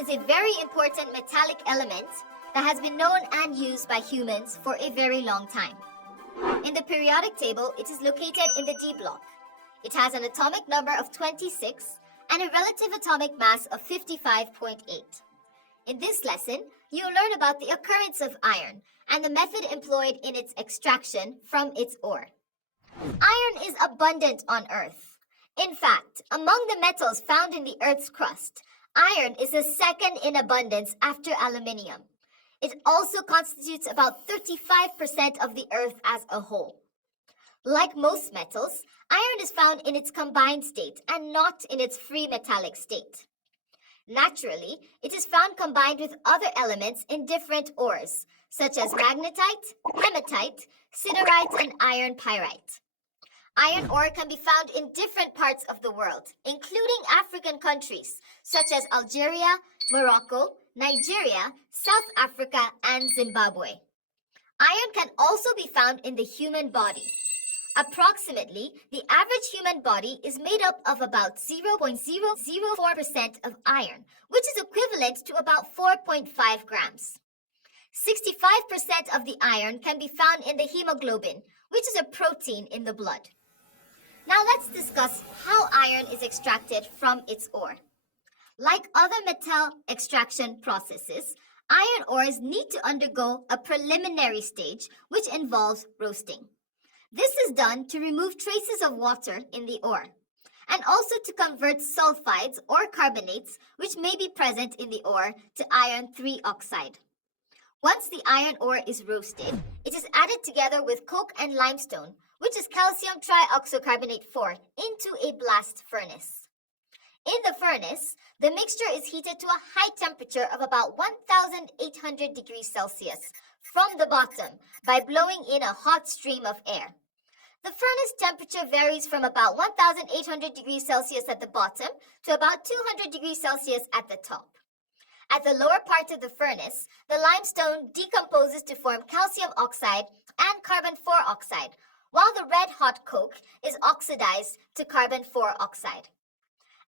is a very important metallic element that has been known and used by humans for a very long time. In the periodic table, it is located in the D block. It has an atomic number of 26 and a relative atomic mass of 55.8. In this lesson, you'll learn about the occurrence of iron and the method employed in its extraction from its ore. Iron is abundant on Earth. In fact, among the metals found in the Earth's crust, iron is the second in abundance after aluminium. It also constitutes about 35% of the Earth as a whole. Like most metals, iron is found in its combined state and not in its free metallic state. Naturally, it is found combined with other elements in different ores, such as magnetite, hematite, siderite, and iron pyrite. Iron ore can be found in different parts of the world, including African countries such as Algeria, Morocco, Nigeria, South Africa, and Zimbabwe. Iron can also be found in the human body. Approximately, the average human body is made up of about 0.004% of iron, which is equivalent to about 4.5 grams. 65% of the iron can be found in the hemoglobin, which is a protein in the blood. Now let's discuss how iron is extracted from its ore. Like other metal extraction processes, iron ores need to undergo a preliminary stage which involves roasting. This is done to remove traces of water in the ore, and also to convert sulfides or carbonates which may be present in the ore to iron 3 oxide. Once the iron ore is roasted, it is added together with coke and limestone, which is calcium trioxocarbonate 4, into a blast furnace. In the furnace, the mixture is heated to a high temperature of about 1,800 degrees Celsius from the bottom by blowing in a hot stream of air. The furnace temperature varies from about 1,800 degrees Celsius at the bottom to about 200 degrees Celsius at the top. At the lower part of the furnace, the limestone decomposes to form calcium oxide and carbon 4 oxide, while the red-hot coke is oxidized to carbon 4 oxide.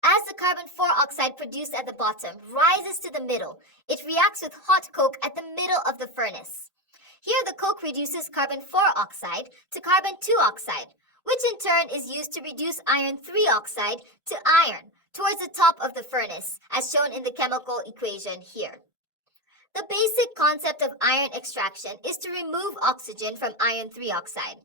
As the carbon 4 oxide produced at the bottom rises to the middle, it reacts with hot coke at the middle of the furnace. Here the coke reduces carbon 4 oxide to carbon 2 oxide, which in turn is used to reduce iron 3 oxide to iron towards the top of the furnace, as shown in the chemical equation here. The basic concept of iron extraction is to remove oxygen from iron 3 oxide.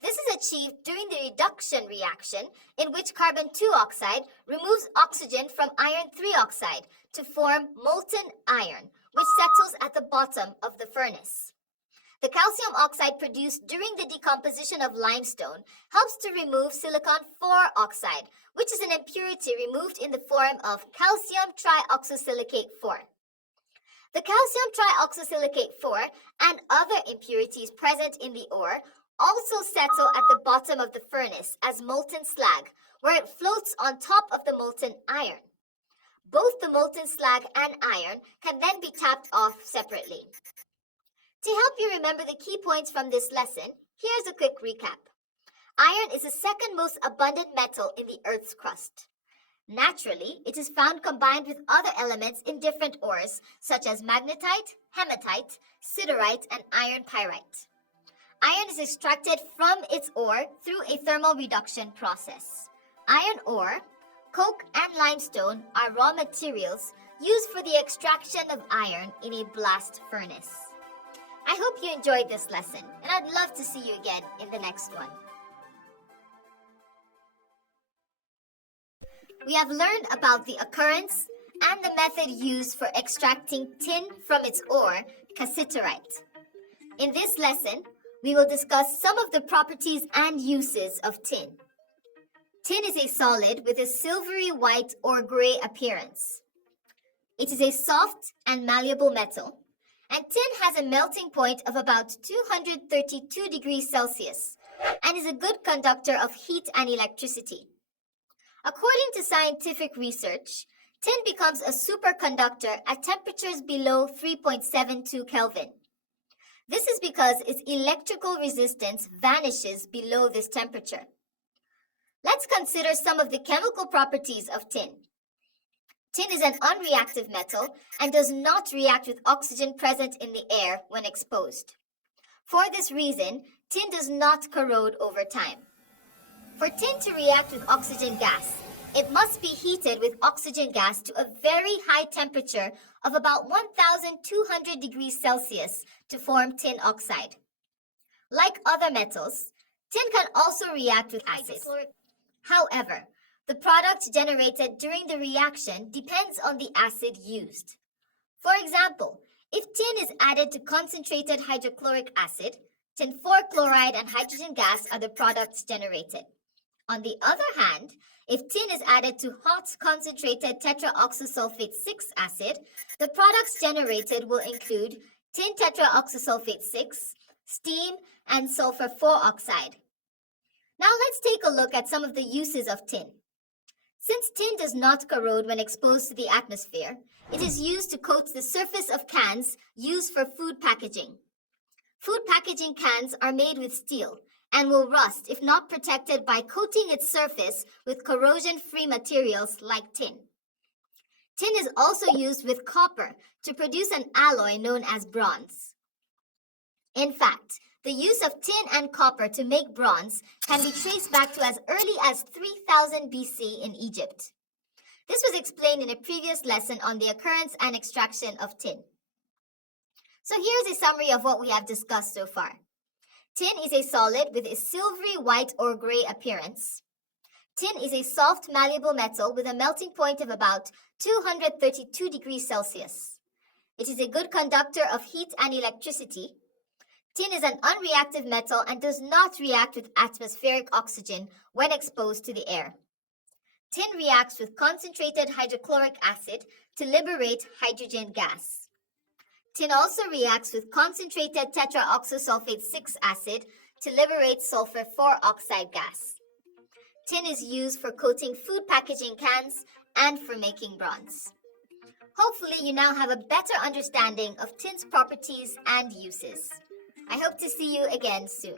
This is achieved during the reduction reaction in which carbon 2 oxide removes oxygen from iron 3 oxide to form molten iron, which settles at the bottom of the furnace. The calcium oxide produced during the decomposition of limestone helps to remove silicon 4 oxide, which is an impurity removed in the form of calcium trioxosilicate 4. The calcium trioxosilicate 4 and other impurities present in the ore also settle at the bottom of the furnace as molten slag, where it floats on top of the molten iron. Both the molten slag and iron can then be tapped off separately. To help you remember the key points from this lesson, here's a quick recap. Iron is the second most abundant metal in the Earth's crust. Naturally, it is found combined with other elements in different ores, such as magnetite, hematite, siderite, and iron pyrite. Iron is extracted from its ore through a thermal reduction process. Iron ore, coke, and limestone are raw materials used for the extraction of iron in a blast furnace. I hope you enjoyed this lesson, and I'd love to see you again in the next one. We have learned about the occurrence and the method used for extracting tin from its ore, cassiterite. In this lesson, we will discuss some of the properties and uses of tin. Tin is a solid with a silvery white or gray appearance. It is a soft and malleable metal, and tin has a melting point of about 232 degrees Celsius and is a good conductor of heat and electricity. According to scientific research, tin becomes a superconductor at temperatures below 3.72 Kelvin. This is because its electrical resistance vanishes below this temperature. Let's consider some of the chemical properties of tin. Tin is an unreactive metal and does not react with oxygen present in the air when exposed. For this reason, tin does not corrode over time. For tin to react with oxygen gas, it must be heated with oxygen gas to a very high temperature of about 1200 degrees Celsius to form tin oxide. Like other metals, tin can also react with acid. However, the product generated during the reaction depends on the acid used. For example, if tin is added to concentrated hydrochloric acid, tin 4 chloride and hydrogen gas are the products generated. On the other hand, if tin is added to hot concentrated tetraoxosulfate 6 acid, the products generated will include tin tetraoxosulfate 6, steam, and sulfur 4 oxide. Now let's take a look at some of the uses of tin. Since tin does not corrode when exposed to the atmosphere, it is used to coat the surface of cans used for food packaging. Food packaging cans are made with steel and will rust if not protected by coating its surface with corrosion-free materials like tin. Tin is also used with copper to produce an alloy known as bronze. In fact, the use of tin and copper to make bronze can be traced back to as early as 3000 BC in Egypt. This was explained in a previous lesson on the occurrence and extraction of tin. So here's a summary of what we have discussed so far. Tin is a solid with a silvery white or gray appearance. Tin is a soft, malleable metal with a melting point of about 232 degrees Celsius. It is a good conductor of heat and electricity. Tin is an unreactive metal and does not react with atmospheric oxygen when exposed to the air. Tin reacts with concentrated hydrochloric acid to liberate hydrogen gas. Tin also reacts with concentrated tetraoxosulfate 6 acid to liberate sulfur 4 oxide gas. Tin is used for coating food packaging cans and for making bronze. Hopefully, you now have a better understanding of tin's properties and uses. I hope to see you again soon.